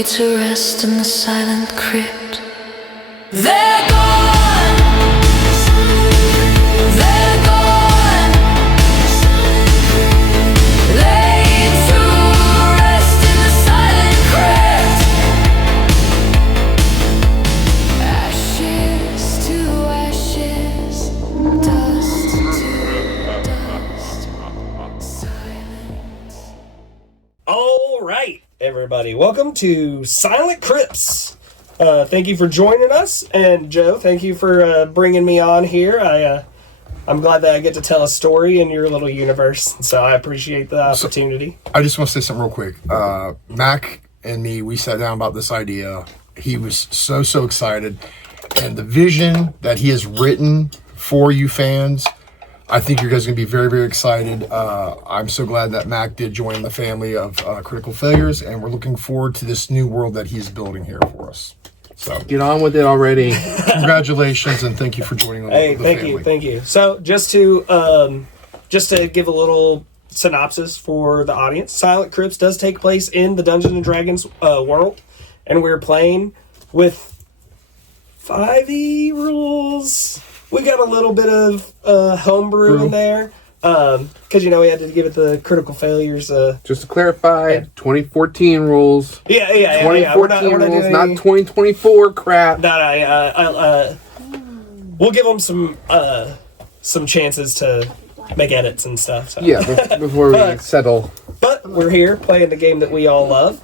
laid to rest in the silent crypt. They're gone! They're gone! Laid to rest in the silent crypt. Ashes to ashes, dust to dust, silence. All right, everybody. Welcome to Silent Crips. Thank you for joining us, and Joe, thank you for bringing me on here. I'm glad that I get to tell a story in your little universe, so I appreciate the opportunity. I just want to say something real quick. Mac and me, we sat down about this idea. He was so excited, and the vision that he has written for you fans, I think you guys are going to be very excited. I'm so glad that Mac did join the family of Critical Failures, and we're looking forward to this new world that he's building here for us. So get on with it already. Congratulations, and thank you for joining the family. Thank you. So just to give a little synopsis for the audience, Silent Crips does take place in the Dungeons and Dragons world, and we're playing with 5e rules. We got a little bit of homebrew in there, because we had to give it the Critical Failures. Just to clarify, 2014 rules. Yeah. 2014 rules, not 2024 crap. No. We'll give them some chances to make edits and stuff. So. Yeah, before we settle. But we're here playing the game that we all love.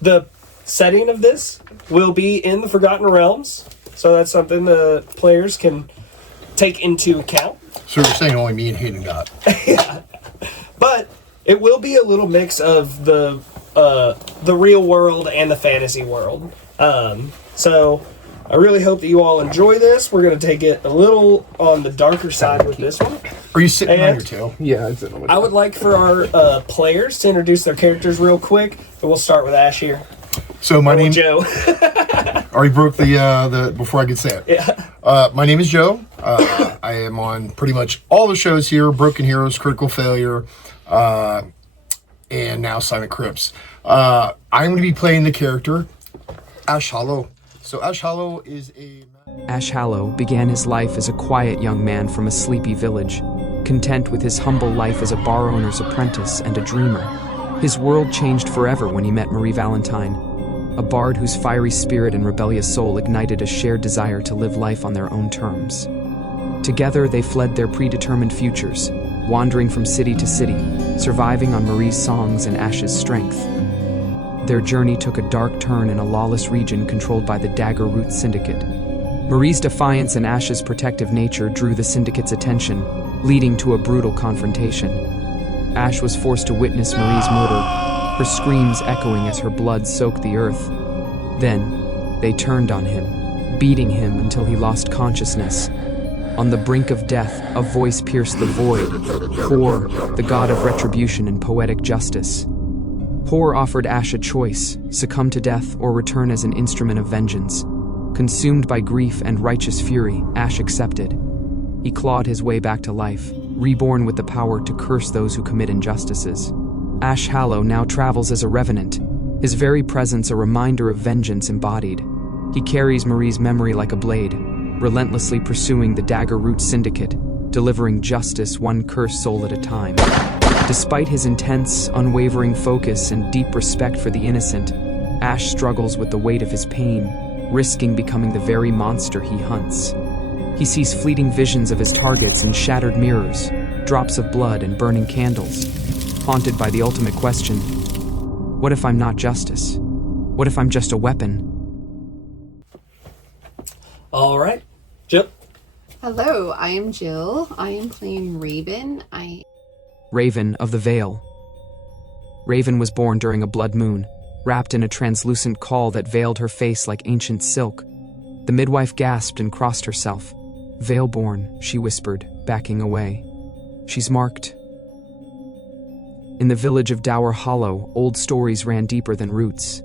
The setting of this will be in the Forgotten Realms, so that's something the players can take into account. So you're saying only me and Hayden got? Yeah. But it will be a little mix of the real world and the fantasy world. So I really hope that you all enjoy this. We're going to take it a little on the darker side with this one. Are you sitting on your tail? Yeah, I'm sitting on my tail. I would like for our players to introduce their characters real quick, and we'll start with Ash here. So my name Joe. Already broke the before I could say it. Yeah. My name is Joe. I am on pretty much all the shows here: Broken Heroes, Critical Failure, and now Silent Crips. I'm going to be playing the character Ash Hallow. So Ash Hallow is Ash Hallow began his life as a quiet young man from a sleepy village, content with his humble life as a bar owner's apprentice and a dreamer. His world changed forever when he met Marie Valentine, a bard whose fiery spirit and rebellious soul ignited a shared desire to live life on their own terms. Together, they fled their predetermined futures, wandering from city to city, surviving on Marie's songs and Ash's strength. Their journey took a dark turn in a lawless region controlled by the Dagger Root Syndicate. Marie's defiance and Ash's protective nature drew the Syndicate's attention, leading to a brutal confrontation. Ash was forced to witness Marie's murder, her screams echoing as her blood soaked the earth. Then, they turned on him, beating him until he lost consciousness. On the brink of death, a voice pierced the void. Hor, the god of retribution and poetic justice. Hor offered Ash a choice: succumb to death or return as an instrument of vengeance. Consumed by grief and righteous fury, Ash accepted. He clawed his way back to life, reborn with the power to curse those who commit injustices. Ash Hallow now travels as a revenant, his very presence a reminder of vengeance embodied. He carries Marie's memory like a blade, relentlessly pursuing the Dagger Root Syndicate, delivering justice one cursed soul at a time. Despite his intense, unwavering focus and deep respect for the innocent, Ash struggles with the weight of his pain, risking becoming the very monster he hunts. He sees fleeting visions of his targets in shattered mirrors, drops of blood and burning candles, haunted by the ultimate question: what if I'm not justice? What if I'm just a weapon? All right. Jill. Hello, I am Jill. I am playing Raven. Raven of the Veil. Raven was born during a blood moon, wrapped in a translucent caul that veiled her face like ancient silk. The midwife gasped and crossed herself. Veilborn, she whispered, backing away. She's marked. In the village of Dower Hollow, old stories ran deeper than roots.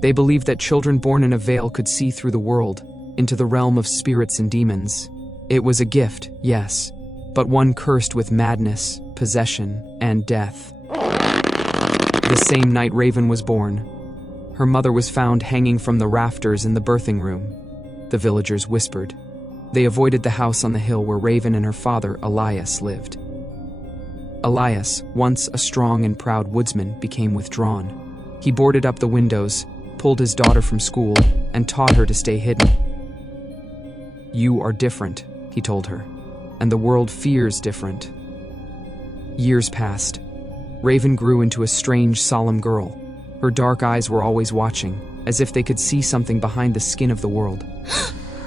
They believed that children born in a veil could see through the world, into the realm of spirits and demons. It was a gift, yes, but one cursed with madness, possession, and death. The same night Raven was born, Her mother was found hanging from the rafters in the birthing room. The villagers whispered. They avoided the house on the hill where Raven and her father, Elias, lived. Elias, once a strong and proud woodsman, became withdrawn. He boarded up the windows, pulled his daughter from school, and taught her to stay hidden. "You are different," he told her, "and the world fears different." Years passed. Raven grew into a strange, solemn girl. Her dark eyes were always watching, as if they could see something behind the skin of the world.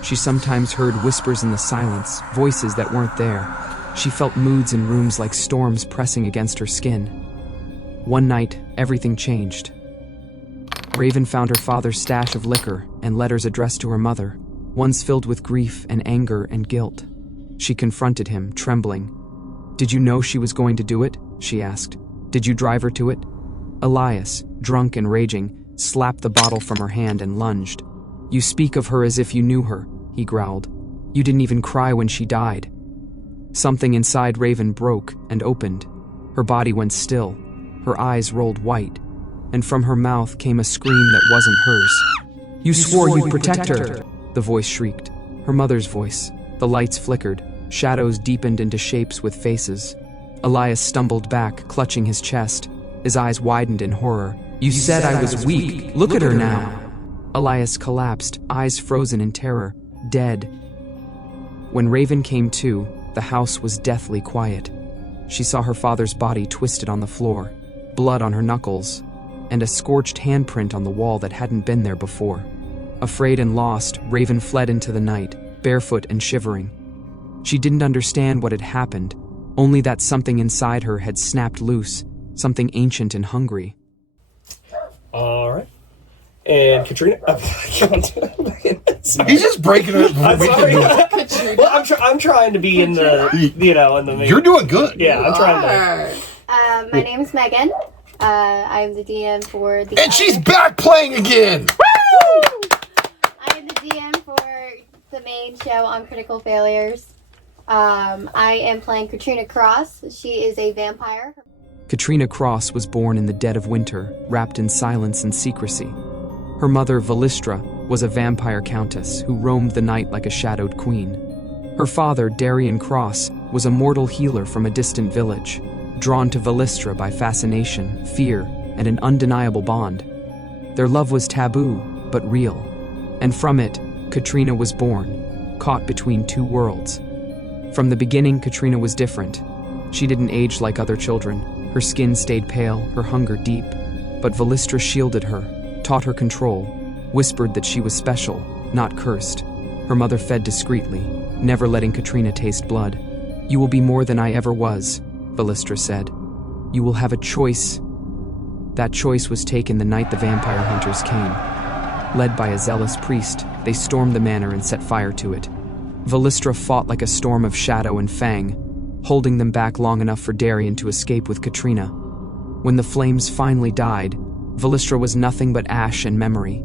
She sometimes heard whispers in the silence, voices that weren't there. She felt moods in rooms like storms pressing against her skin. One night, everything changed. Raven found her father's stash of liquor and letters addressed to her mother, ones filled with grief and anger and guilt. She confronted him, trembling. "Did you know she was going to do it?" she asked. "Did you drive her to it?" Elias, drunk and raging, slapped the bottle from her hand and lunged. "You speak of her as if you knew her," he growled. "You didn't even cry when she died." Something inside Raven broke and opened. Her body went still. Her eyes rolled white, and from her mouth came a scream that wasn't hers. You swore you'd protect her, the voice shrieked. Her mother's voice. The lights flickered. Shadows deepened into shapes with faces. Elias stumbled back, clutching his chest. His eyes widened in horror. You said I was weak. Look at her now. Elias collapsed, eyes frozen in terror, dead. When Raven came to, the house was deathly quiet. She saw her father's body twisted on the floor, blood on her knuckles, and a scorched handprint on the wall that hadn't been there before. Afraid and lost, Raven fled into the night, barefoot and shivering. She didn't understand what had happened, only that something inside her had snapped loose, something ancient and hungry. All right. And Katrina, he's just breaking it. I'm sorry. Well, I'm trying to be in the, in the. You're doing good. Yeah, I'm trying to. My name's Megan. I'm the DM for the. And she's back playing again. Woo! I am the DM for the main show on Critical Failures. I am playing Katrina Cross. She is a vampire. Katrina Cross was born in the dead of winter, wrapped in silence and secrecy. Her mother, Velistra, was a vampire countess who roamed the night like a shadowed queen. Her father, Darian Cross, was a mortal healer from a distant village, drawn to Velistra by fascination, fear, and an undeniable bond. Their love was taboo, but real. And from it, Katrina was born, caught between two worlds. From the beginning, Katrina was different. She didn't age like other children. Her skin stayed pale, her hunger deep. But Velistra shielded her, taught her control, whispered that she was special, not cursed. Her mother fed discreetly, never letting Katrina taste blood. You will be more than I ever was, Velistra said. You will have a choice. That choice was taken the night the vampire hunters came. Led by a zealous priest, they stormed the manor and set fire to it. Velistra fought like a storm of shadow and fang, holding them back long enough for Darian to escape with Katrina. When the flames finally died, Velistra was nothing but ash and memory.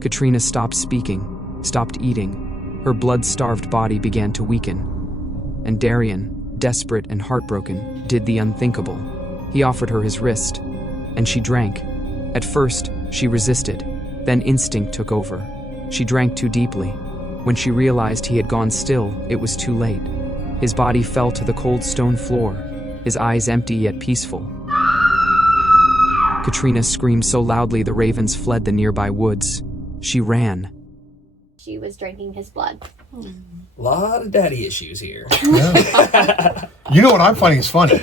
Katrina stopped speaking, stopped eating. Her blood-starved body began to weaken. And Darian, desperate and heartbroken, did the unthinkable. He offered her his wrist, and she drank. At first, she resisted. Then instinct took over. She drank too deeply. When she realized he had gone still, it was too late. His body fell to the cold stone floor, his eyes empty yet peaceful. Katrina screamed so loudly the ravens fled the nearby woods. She ran. She was drinking his blood. A lot of daddy issues here. Yeah. You know what I'm finding is funny?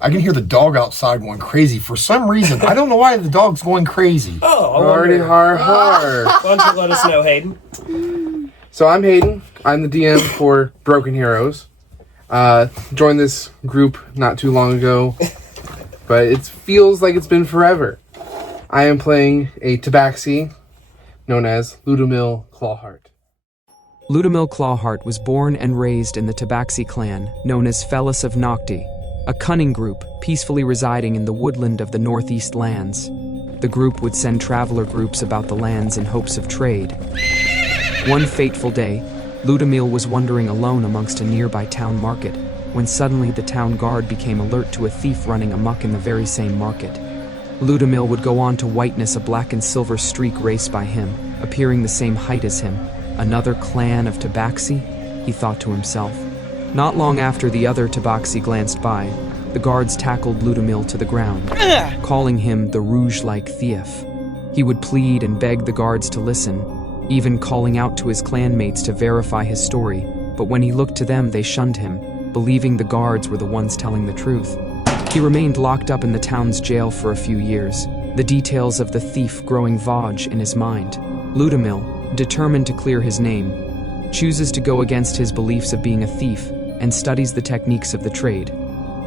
I can hear the dog outside going crazy. For some reason, I don't know why the dog's going crazy. Oh, Hardy har har. Why don't you let us know, Hayden? So I'm Hayden. I'm the DM for Broken Heroes. Joined this group not too long ago, but it feels like it's been forever. I am playing a tabaxi known as Ludmil Clawheart. Ludmil Clawheart was born and raised in the Tabaxi clan, known as Fellas of Nocti, a cunning group peacefully residing in the woodland of the Northeast lands. The group would send traveler groups about the lands in hopes of trade. One fateful day, Ludmil was wandering alone amongst a nearby town market, when suddenly the town guard became alert to a thief running amok in the very same market. Ludmil would go on to witness a black and silver streak race by him, appearing the same height as him. Another clan of Tabaxi? He thought to himself. Not long after the other Tabaxi glanced by, the guards tackled Ludmil to the ground, calling him the rouge-like thief. He would plead and beg the guards to listen, even calling out to his clanmates to verify his story, but when he looked to them, they shunned him, believing the guards were the ones telling the truth. He remained locked up in the town's jail for a few years, the details of the thief growing vague in his mind. Ludmil, determined to clear his name, chooses to go against his beliefs of being a thief and studies the techniques of the trade.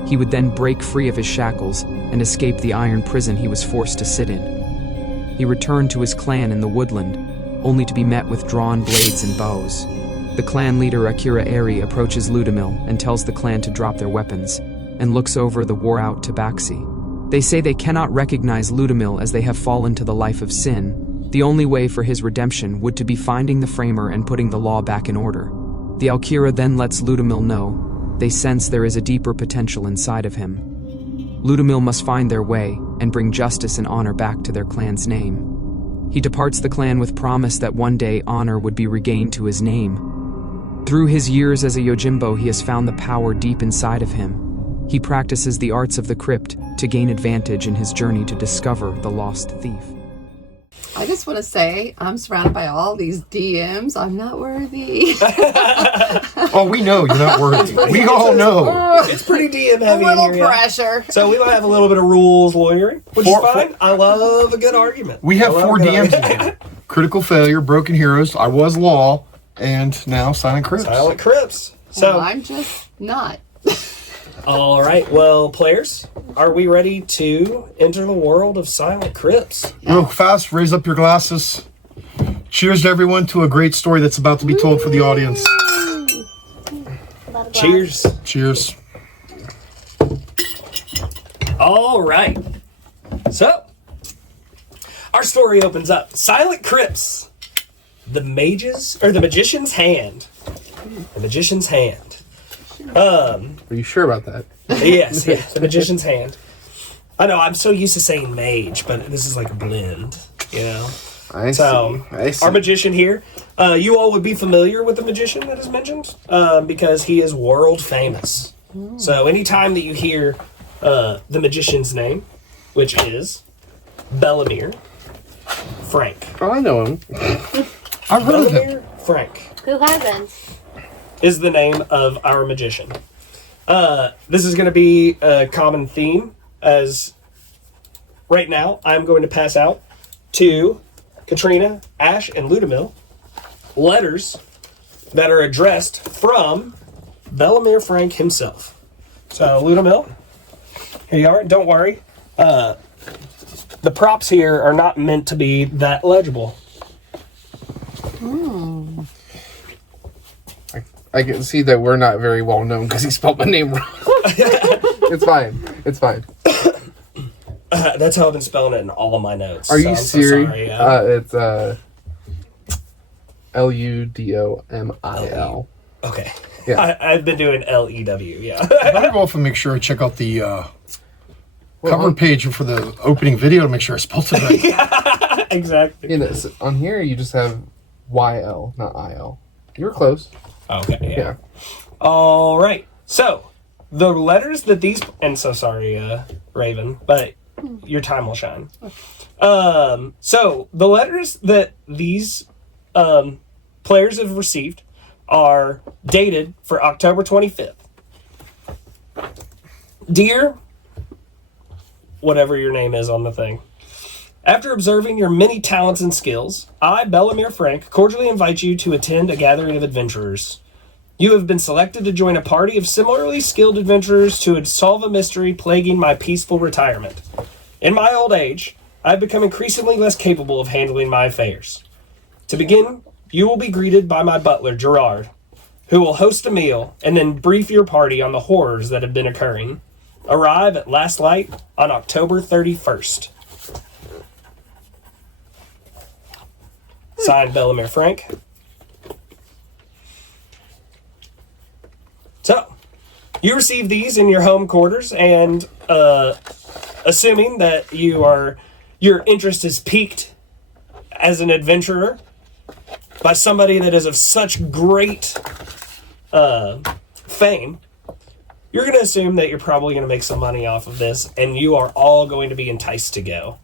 He would then break free of his shackles and escape the iron prison he was forced to sit in. He returned to his clan in the woodland, only to be met with drawn blades and bows. The clan leader Akira Eri approaches Ludmil and tells the clan to drop their weapons, and looks over the wore-out Tabaxi. They say they cannot recognize Ludmil as they have fallen to the life of sin. The only way for his redemption would to be finding the framer and putting the law back in order. The Alkira then lets Ludmil know they sense there is a deeper potential inside of him. Ludmil must find their way and bring justice and honor back to their clan's name. He departs the clan with promise that one day honor would be regained to his name. Through his years as a Yojimbo, he has found the power deep inside of him. He practices the arts of the crypt to gain advantage in his journey to discover the lost thief. I just want to say I'm surrounded by all these DMs. I'm not worthy. Oh, we know you're not worthy. We all know. It's pretty DM A heavy in little here. Yeah. pressure. So we might have a little bit of rules lawyering, which is fine. I love a good argument. We have I love 4 a good DMs in argument. here. Critical Failure, Broken Heroes, I Was Law, and now Silent Crips. Silent Crips. So, Well, I'm just not. all right. Well, players, are we ready to enter the world of Silent Crips? Real fast, raise up your glasses. Cheers to everyone to a great story that's about to be told for the audience. Cheers. Cheers. All right. So, our story opens up. Silent Crips. The Magician's Hand. The Magician's Hand. Are you sure about that? Yes, yeah, the Magician's Hand. I know, I'm so used to saying mage, but this is like a blend, you know? I So, see. our magician here, you all would be familiar with the magician that is mentioned, because he is world famous. So, anytime that you hear the magician's name, which is Bellamere Frank. Oh, I know him. I've heard of him. Bellamere Frank Who hasn't? is the name of our magician. This is going to be a common theme, as right now I'm going to pass out to Katrina, Ash, and Ludmil letters that are addressed from Bellamere Frank himself. So, Ludmil, here you are. Don't worry. The props here are not meant to be that legible. I can see that we're not very well known because he spelled my name wrong. It's fine. It's fine. That's how I've been spelling it in all of my notes. Are you I'm so serious? sorry, yeah. It's Ludmil. Okay. Yeah. I've been doing LEW, yeah. I go off and make sure I check out the cover page for the opening video to make sure I spelled it right. Exactly. On here, you just have YL, not IL. You were close. Okay, yeah. Yeah. All right. So, the letters that these... And so sorry, Raven, but your time will shine. So, the letters that these players have received are dated for October 25th. Dear... whatever your name is on the thing. After observing your many talents and skills, I, Bellamere Frank, cordially invite you to attend a gathering of adventurers. You have been selected to join a party of similarly skilled adventurers to solve a mystery plaguing my peaceful retirement. In my old age, I have become increasingly less capable of handling my affairs. To begin, you will be greeted by my butler, Gerard, who will host a meal and then brief your party on the horrors that have been occurring. Arrive at last light on October 31st. Signed, Bellamere Frank. So, you receive these in your home quarters, and assuming that your interest is piqued as an adventurer by somebody that is of such great fame, you're going to assume that you're probably going to make some money off of this, and you are all going to be enticed to go.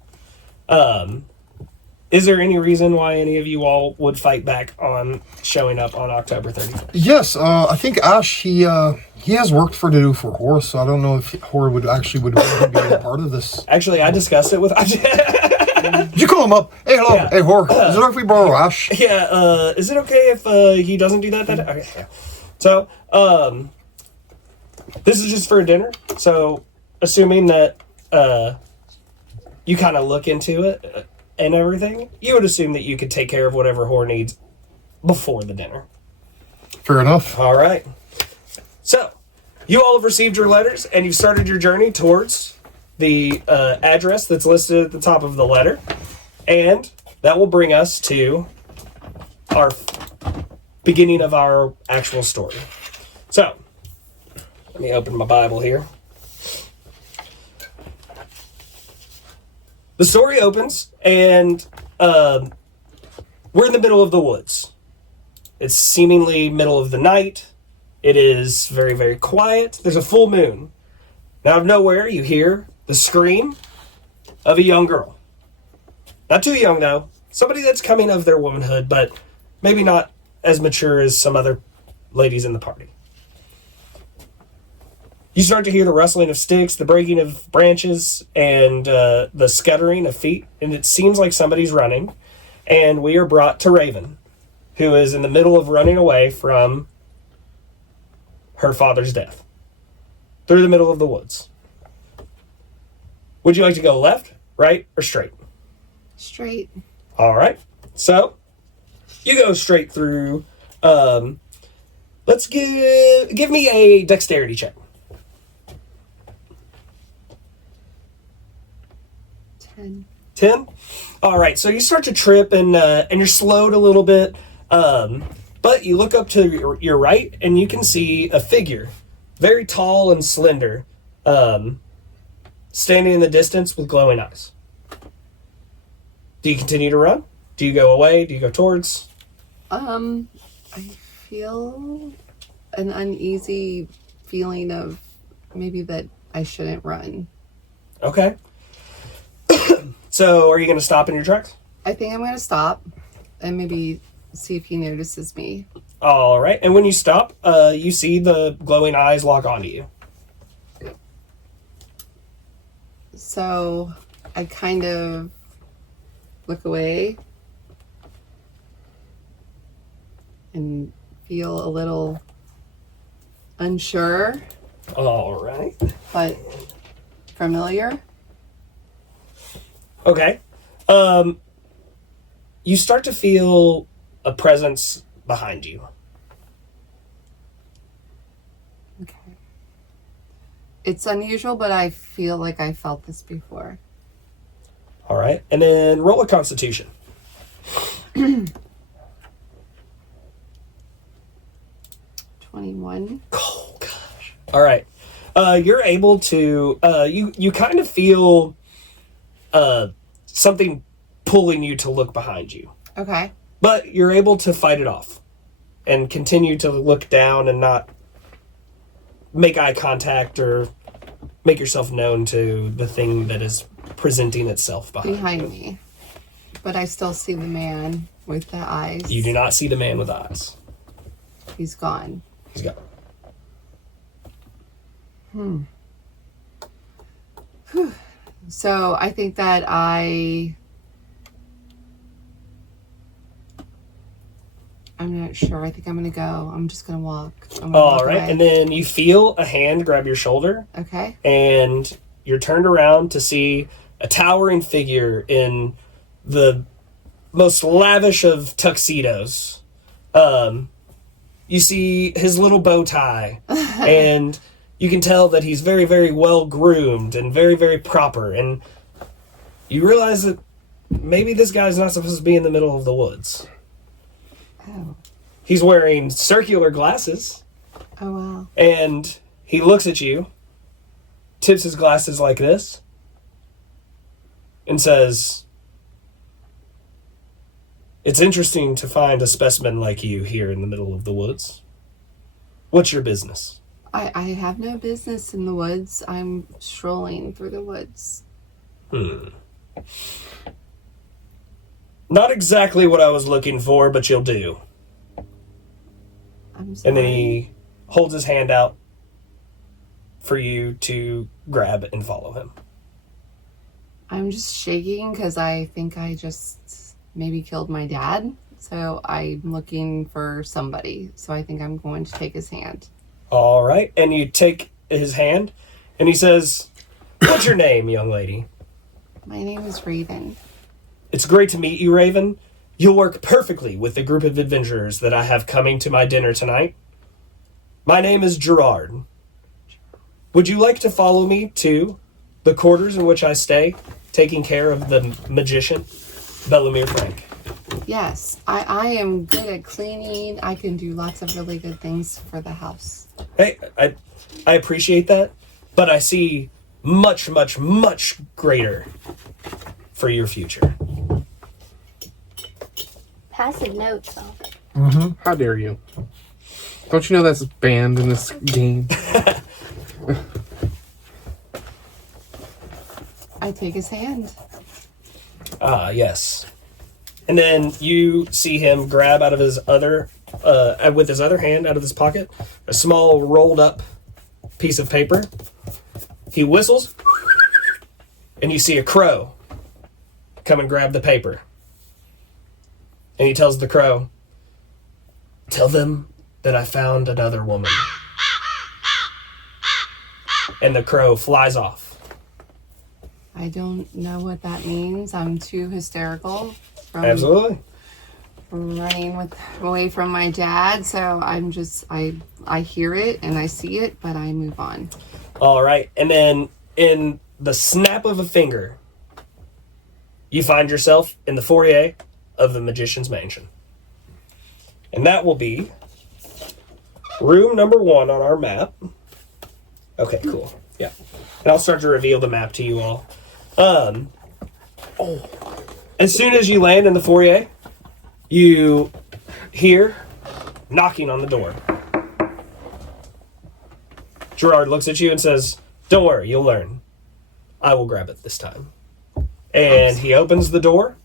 Is there any reason why any of you all would fight back on showing up on October 31st? Yes, I think Ash, he has work to do for Horace, so I don't know if Horace would really be a part of this. Actually, I discussed it with... Did you call him up? Hey, hello. Yeah. Hey, Horace, is it okay if we borrow Ash? Yeah, is it okay if he doesn't do that? Okay, yeah. So, this is just for a dinner. So, assuming that you kind of look into it and everything, you would assume that you could take care of whatever Whore needs before the dinner. Fair enough. All right. So, you all have received your letters, and you've started your journey towards the address that's listed at the top of the letter. And that will bring us to our beginning of our actual story. So, let me open my Bible here. The story opens, and we're in the middle of the woods. It's seemingly middle of the night. It is very, very quiet. There's a full moon. Now, out of nowhere, you hear the scream of a young girl. Not too young, though. Somebody that's coming of their womanhood, but maybe not as mature as some other ladies in the party. You start to hear the rustling of sticks, the breaking of branches, and the scuttering of feet, and it seems like somebody's running. And we are brought to Raven, who is in the middle of running away from her father's death through the middle of the woods. Would you like to go left, right, or straight? Straight. All right. So you go straight through. Let's give me a dexterity check. 10? All right, so you start to trip and you're slowed a little bit, but you look up to your right and you can see a figure, very tall and slender, standing in the distance with glowing eyes. Do you continue to run? Do you go away? Do you go towards? I feel an uneasy feeling of maybe that I shouldn't run. Okay. So, are you going to stop in your tracks? I think I'm going to stop and maybe see if he notices me. All right. And when you stop, you see the glowing eyes lock onto you. So, I kind of look away and feel a little unsure, All right. but familiar. Okay. You start to feel a presence behind you. Okay. It's unusual, but I feel like I felt this before. All right. And then roll a Constitution. 21. Oh, gosh. All right. You're able to... you kind of feel something pulling you to look behind you. Okay. But you're able to fight it off and continue to look down and not make eye contact or make yourself known to the thing that is presenting itself Behind me. But I still see the man with the eyes. You do not see the man with eyes. He's gone. He's gone. So I think that I'm not sure. I think I'm going to go. I'm just going to walk. All right. And then you feel a hand grab your shoulder. Okay. And you're turned around to see a towering figure in the most lavish of tuxedos. You see his little bow tie, and you can tell that he's very, very well groomed and very, very proper. And you realize that maybe this guy's not supposed to be in the middle of the woods. Oh. He's wearing circular glasses. Oh, wow. And he looks at you, tips his glasses like this, and says, "It's interesting to find a specimen like you here in the middle of the woods. What's your business?" I have no business in the woods. I'm strolling through the woods. Not exactly what I was looking for, but you'll do. I'm sorry. And then he holds his hand out for you to grab and follow him. I'm just shaking because I think I just maybe killed my dad. So I'm looking for somebody. So I think I'm going to take his hand. All right. And you take his hand, and he says, "What's your name, young lady?" My name is Raven. "It's great to meet you, Raven. You'll work perfectly with the group of adventurers that I have coming to my dinner tonight. My name is Gerard. Would you like to follow me to the quarters in which I stay, taking care of the magician, Bellemere Frank?" Yes, I am good at cleaning. I can do lots of really good things for the house. Hey, I appreciate that, but I see much, much, much greater for your future. Passive notes, though. How dare you? Don't you know that's banned in this game? I take his hand. Ah, yes. And then you see him grab out of his other, with his other hand out of his pocket, a small rolled up piece of paper. He whistles, and you see a crow come and grab the paper. And he tells the crow, "Tell them that I found another woman." And the crow flies off. I don't know what that means. I'm too hysterical from Absolutely. running away from my dad. So I'm just, I hear it and I see it, but I move on. All right. And then in the snap of a finger, you find yourself in the foyer of the magician's mansion. And that will be room number 1 on our map. Okay, cool. Yeah. And I'll start to reveal the map to you all. As soon as you land in the foyer, you hear knocking on the door. Gerard looks at you and says, "Don't worry, you'll learn. I will grab it this time." And he opens the door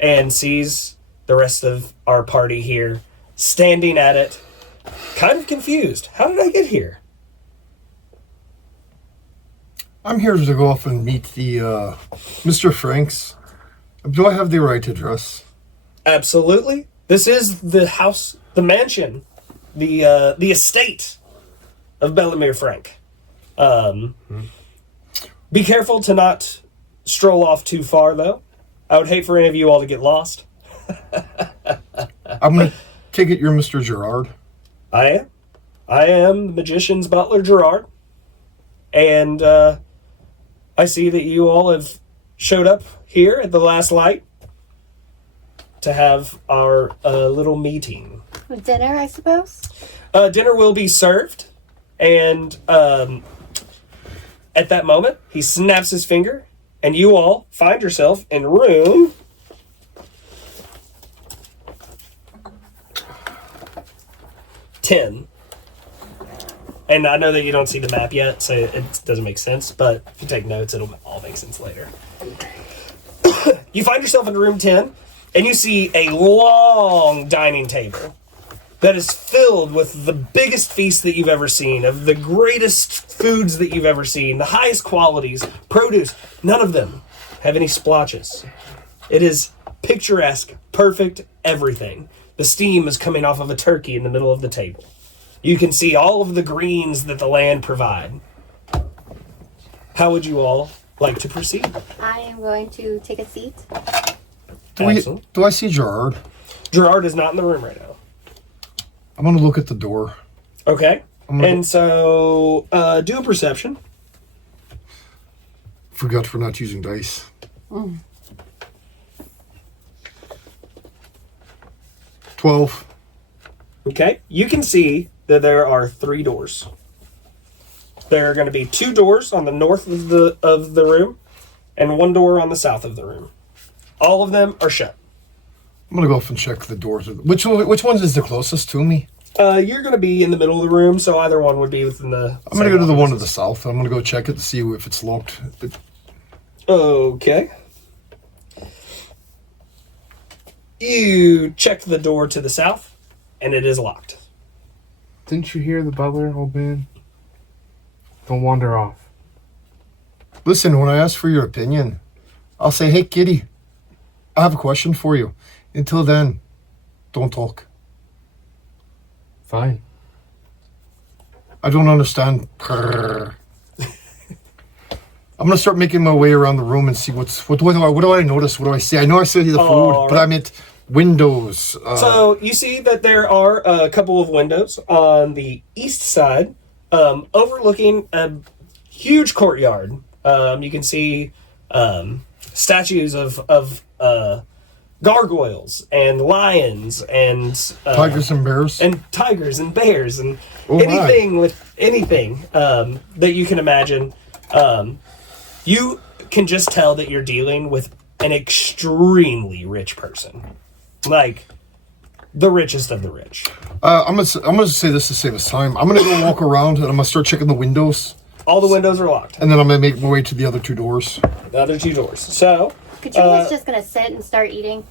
and sees the rest of our party here standing at it, kind of confused. How did I get here? I'm here to go off and meet the Mr. Franks. Do I have the right address? Absolutely. This is the house, the mansion, the estate of Bellemere Frank. Be careful to not stroll off too far, though. I would hate for any of you all to get lost. I'm going to take it you're Mr. Gerard. I am the magician's butler, Gerard. And I see that you all have showed up here at the last light to have our little meeting. Dinner, I suppose? Dinner will be served, and at that moment, he snaps his finger, and you all find yourself in room 10. And I know that you don't see the map yet, so it doesn't make sense, but if you take notes, it'll all make sense later. You find yourself in room 10, and you see a long dining table that is filled with the biggest feast that you've ever seen, of the greatest foods that you've ever seen, the highest qualities, produce. None of them have any splotches. It is picturesque, perfect everything. The steam is coming off of a turkey in the middle of the table. You can see all of the greens that the land provide. How would you all like to proceed? I am going to take a seat. Do I see Gerard? Gerard is not in the room right now. I'm going to look at the door. Okay. And so, do a perception. Forgot for not using dice. 12. Okay. You can see that there are 3 doors. There are going to be 2 doors on the north of the room, and one door on the south of the room. All of them are shut. I'm gonna go off and check the doors. Which one is the closest to me? You're going to be in the middle of the room, so either one would be within the... I'm gonna go to the one to the south. I'm gonna go check it to see if it's locked. Okay. You check the door to the south, and it is locked. Didn't you hear the butler, old man? Don't wander off. Listen, when I ask for your opinion, I'll say, "Hey, kitty, I have a question for you." Until then, don't talk. Fine. I don't understand. I'm gonna start making my way around the room and see what do I notice? What do I see? I know I see the food, but I meant windows. So you see that there are a couple of windows on the east side, overlooking a huge courtyard. You can see statues of gargoyles and lions and tigers and bears and anything that you can imagine. You can just tell that you're dealing with an extremely rich person, like the richest of the rich. I'm gonna say this to save us time. I'm gonna go walk around and I'm gonna start checking the windows. All the windows are locked. And then I'm gonna make my way to the other two doors. The other two doors. So Katrina's just gonna sit and start eating.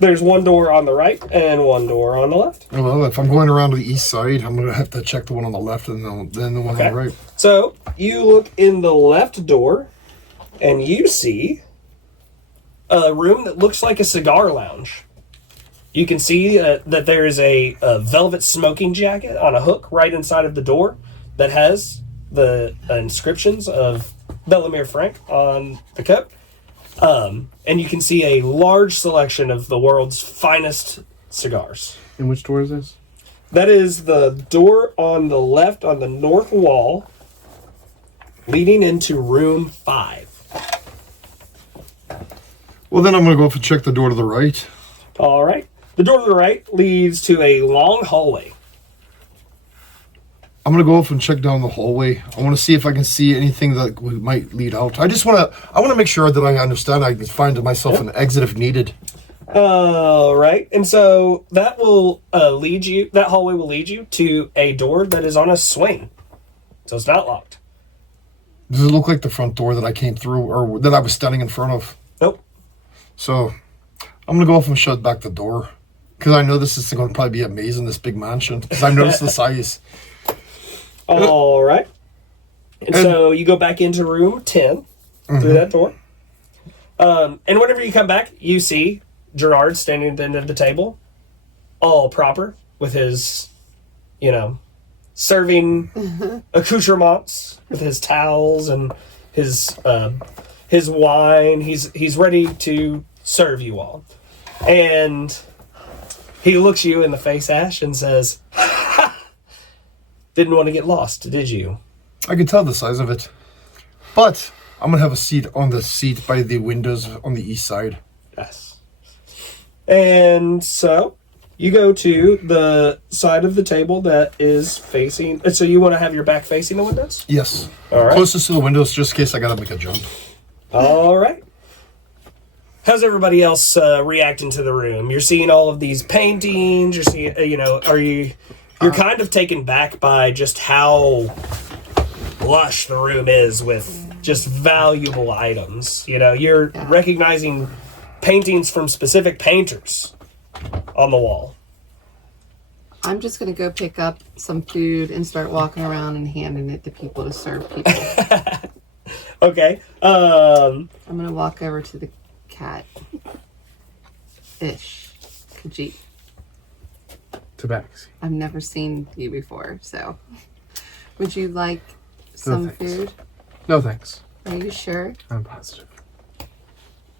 there's one door on the right and one door on the left. Well, if I'm going around to the east side, I'm gonna have to check the one on the left and then the one on the right. So you look in the left door, and you see a room that looks like a cigar lounge. You can see that there is a velvet smoking jacket on a hook right inside of the door that has the inscriptions of Bellemere Frank on the cup. And you can see a large selection of the world's finest cigars. And which door is this? That is the door on the left on the north wall leading into room 5. Well, then I'm going to go up and check the door to the right. All right. The door to the right leads to a long hallway. I'm going to go up and check down the hallway. I want to see if I can see anything that might lead out. I want to make sure that I understand I can find myself an exit if needed. All right. And so that will that hallway will lead you to a door that is on a swing. So it's not locked. Does it look like the front door that I came through or that I was standing in front of? Nope. So I'm going to go off and shut back the door because I know this is going to probably be amazing, this big mansion, because I've noticed the size. All right. And so you go back into room 10 through that door. And whenever you come back, you see Gerard standing at the end of the table, all proper, with his, serving accoutrements, with his towels and his wine. He's ready to serve you all. And he looks you in the face, Ash, and says, "Didn't want to get lost, did you?" I can tell the size of it. But I'm going to have a seat on the seat by the windows on the east side. Yes. And so you go to the side of the table that is facing... So you want to have your back facing the windows? Yes. All right. Closest to the windows, just in case I got to make a jump. All right. How's everybody else reacting to the room? You're seeing all of these paintings. You're seeing, you're kind of taken back by just how lush the room is with just valuable items. You're recognizing paintings from specific painters on the wall. I'm just going to go pick up some food and start walking around and handing it to people to serve people. Okay. I'm going to walk over to the cat. Khajiit. Tabaxi. I've never seen you before, so would you like some food? No, thanks. Are you sure? I'm positive.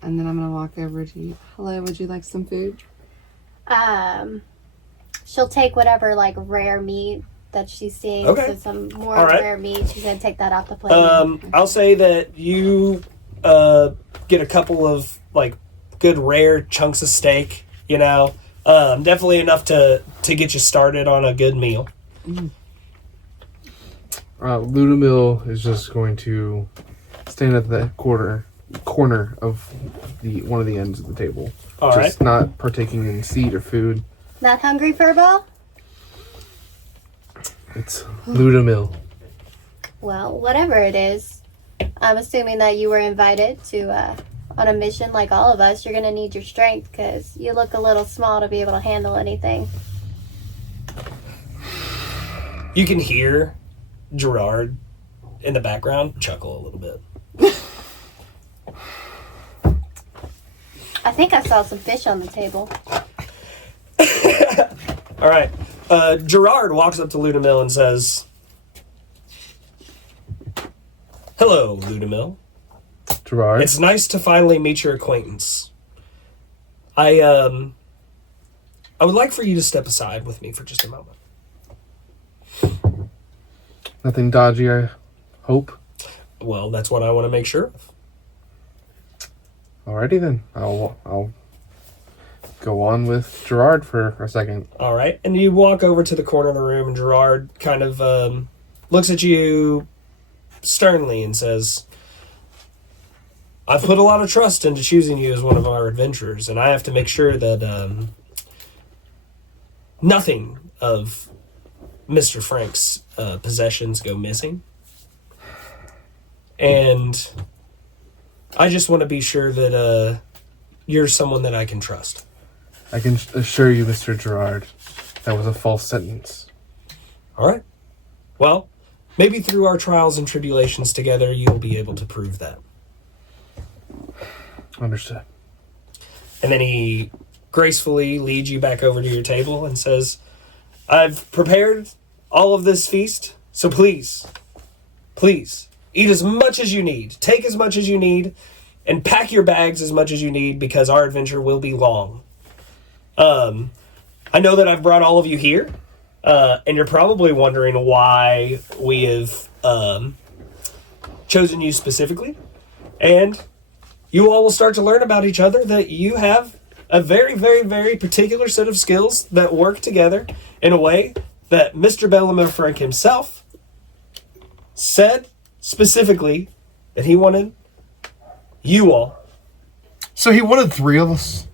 And then I'm going to walk over to you. Hello, would you like some food? She'll take whatever rare meat that she's seeing. Okay. So some more All right. rare meat. She's gonna take that off the plate. I'll say that you get a couple of good rare chunks of steak. Definitely enough to get you started on a good meal. Ludmil is just going to stand at the corner corner of one of the ends of the table. All Just right. not partaking in seed or food. Not hungry, Furball? It's Ludmil. Well, whatever it is, I'm assuming that you were invited to on a mission like all of us. You're gonna need your strength because you look a little small to be able to handle anything. You can hear Gerard in the background chuckle a little bit. I think I saw some fish on the table. All right. Gerard walks up to Ludmil and says, "Hello, Ludmil. Gerard. It's nice to finally meet your acquaintance. I would like for you to step aside with me for just a moment." Nothing dodgy, I hope. Well, that's what I want to make sure of. Alrighty then. I'll go on with Gerard for a second. All right. And you walk over to the corner of the room, and Gerard kind of looks at you sternly and says, "I've put a lot of trust into choosing you as one of our adventurers, and I have to make sure that nothing of Mr. Frank's possessions go missing. And I just want to be sure that you're someone that I can trust." I can assure you, Mr. Gerard, that was a false sentence. All right. Well, maybe through our trials and tribulations together, you'll be able to prove that. Understood. And then he gracefully leads you back over to your table and says, "I've prepared all of this feast, so please, eat as much as you need, take as much as you need, and pack your bags as much as you need because our adventure will be long. I know that I've brought all of you here, and you're probably wondering why we have chosen you specifically. And you all will start to learn about each other, that you have a very, very, very particular set of skills that work together in a way that Mr. Bellamere Frank himself said specifically that he wanted you all." So he wanted 3 of us.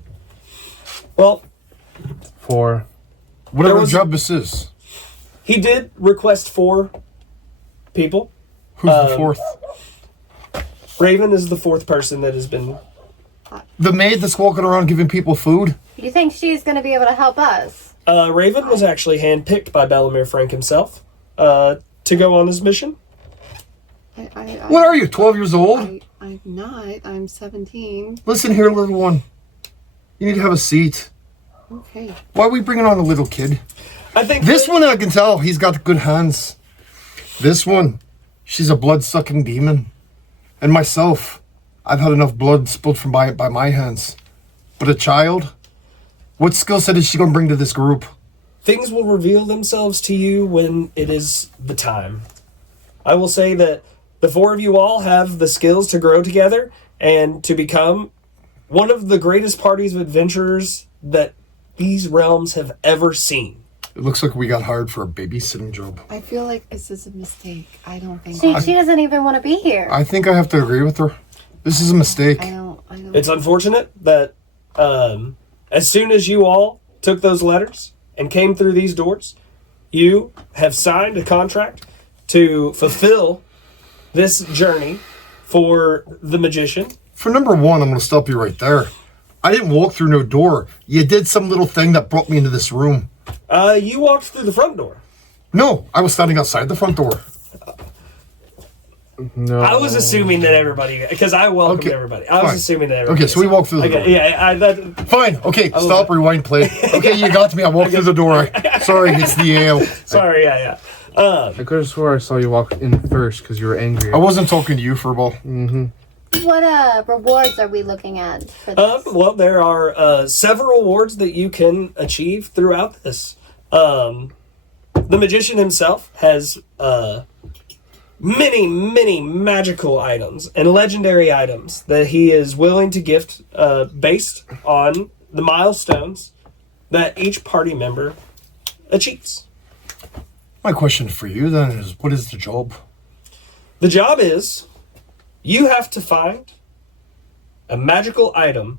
Well, For Whatever was- job this is. he did request 4 people. Who's the 4th? Raven is the 4th person that has been... The maid that's walking around giving people food? Do you think she's going to be able to help us? Raven was actually handpicked by Bellamere Frank himself to go on this mission. What are you, 12 years old? I'm not. I'm 17. Listen here, little one. You need to have a seat. Okay. Why are we bringing on a little kid? I think This one, I can tell, he's got good hands. This one, she's a blood-sucking demon. And myself, I've had enough blood spilled from by my hands. But a child? What skill set is she going to bring to this group? things will reveal themselves to you when it is the time. I will say that the 4 of you all have the skills to grow together and to become one of the greatest parties of adventurers that these realms have ever seen. It looks like we got hired for a babysitting job. I feel like this is a mistake. I don't think. She doesn't even want to be here. I think I have to agree with her. This is a mistake. I don't. It's unfortunate that as soon as you all took those letters and came through these doors, you have signed a contract to fulfill this journey for the magician. For number one, I'm going to stop you right there. I didn't walk through no door. You did some little thing that brought me into this room. You walked through the front door. No, I was standing outside the front door. No. I was assuming that everybody, because I welcomed Okay, everybody. I was fine. assuming that everybody. Okay, so we walked through the door. Yeah, Fine. Okay, stop. Rewind. Play. Okay, you got me. I walked through the door. Sorry, it's the ale. sorry, yeah. I could have swore I saw you walk in first because you were angry. I wasn't talking to you, Furball. What rewards are we looking at for this? Well, there are several rewards that you can achieve throughout this. The magician himself has many magical items and legendary items that he is willing to gift based on the milestones that each party member achieves. My question for you then is, what is the job? The job is, you have to find a magical item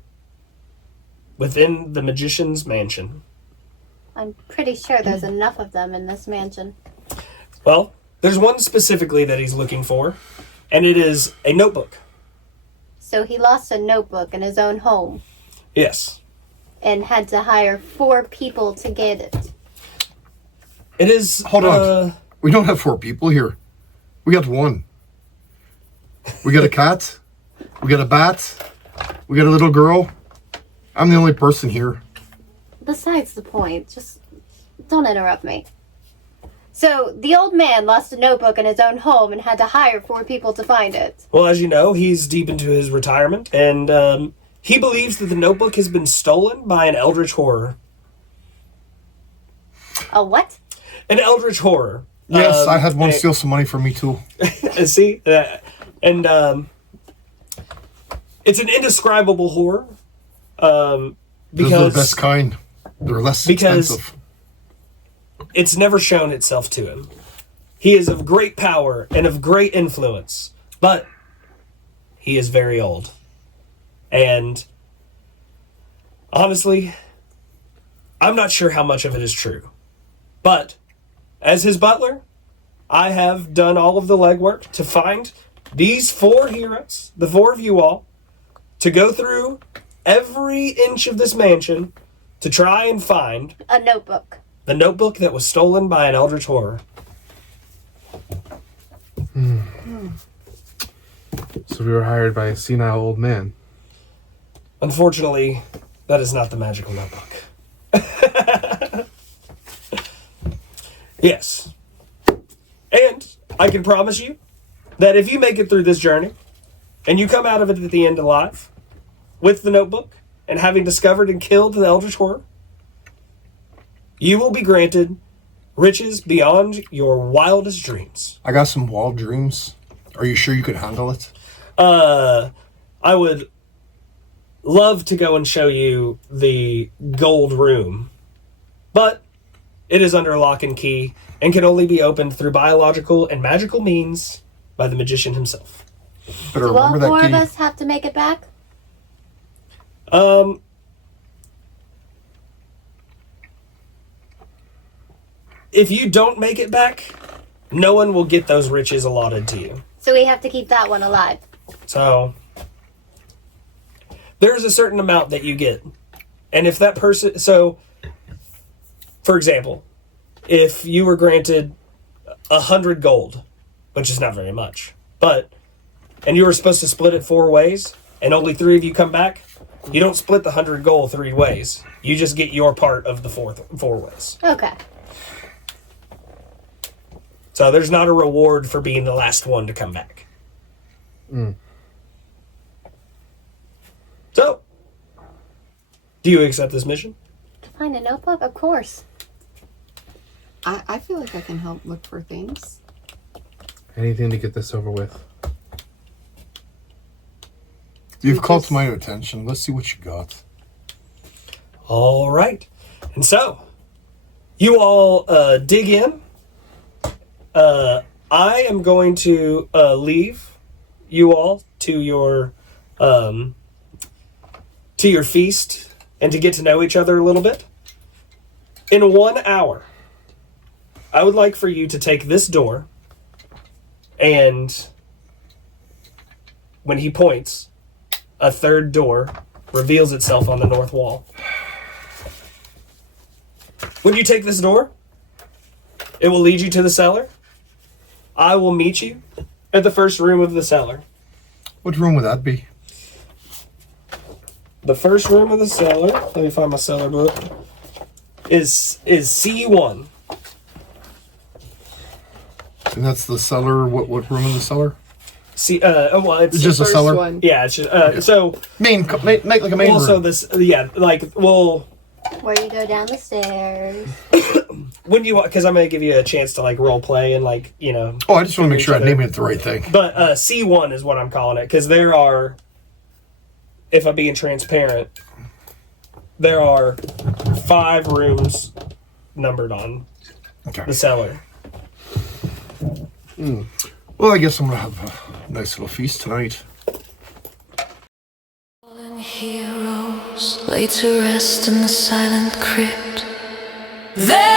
within the magician's mansion. I'm pretty sure there's enough of them in this mansion. Well, there's one specifically that he's looking for, and it is a notebook. So he lost a notebook in his own home Yes. and had to hire 4 people to get it. It is... Hold on. We don't have 4 people here. We got 1. We got a cat. We got a bat. We got a little girl. I'm the only person here. Besides the point, just don't interrupt me. So the old man lost a notebook in his own home and had to hire 4 people to find it. Well, as you know, he's deep into his retirement, and he believes that the notebook has been stolen by an eldritch horror. A what? An eldritch horror. Yes, I had one steal some money from me too. See? And it's an indescribable horror. Those Because are the best kind. They're less expensive. it's never shown itself to him. He is of great power and of great influence, but he is very old. And honestly, I'm not sure how much of it is true. But as his butler, I have done all of the legwork to find these 4 heroes, the 4 of you all, to go through every inch of this mansion to try and find A notebook. the notebook that was stolen by an eldritch horror. So we were hired by a senile old man. Unfortunately, that is not the magical notebook. Yes. And I can promise you that if you make it through this journey and you come out of it at the end alive with the notebook and having discovered and killed the eldritch horror, you will be granted riches beyond your wildest dreams. I got some wild dreams. Are you sure you could handle it? I would love to go and show you the gold room, but it is under lock and key and can only be opened through biological and magical means by the magician himself. Better Do all remember that 4 of key. us have to make it back? If you don't make it back, no one will get those riches allotted to you. So we have to keep that one alive. So there's a certain amount that you get. And if that person, so for example, if you were granted 100 gold, which is not very much, and you were supposed to split it 4 ways and only 3 of you come back, you don't split the 100 gold 3 ways. You just get your part of the 4 ways. Okay. So there's not a reward for being the last one to come back. So, do you accept this mission? To find a notebook? Of course. I feel like I can help look for things. Anything to get this over with. You've called to my attention. Let's see what you got. All right. And so, you all dig in. I am going to leave you all to your feast and to get to know each other a little bit. In 1 hour, I would like for you to take this door, and when he points, a 3rd door reveals itself on the north wall. When you take this door, it will lead you to the cellar. I will meet you at the first room of the cellar. What room would that be? The first room of the cellar, let me find my cellar book, is C1. And that's the cellar. What room in the cellar? Well, it's Just a First cellar. one. yeah. It's just, so Make like a main also room. this, yeah, like well, Where you go down the stairs. when you because I'm gonna give you a chance to like role play and like Oh, I just want to make sure I'm each other. naming it the right thing. But C1 is what I'm calling it because there are, if I'm being transparent, there are 5 rooms numbered on Okay. the cellar. Well, I guess I'm gonna have a nice little feast tonight. lay to rest in the silent crypt. There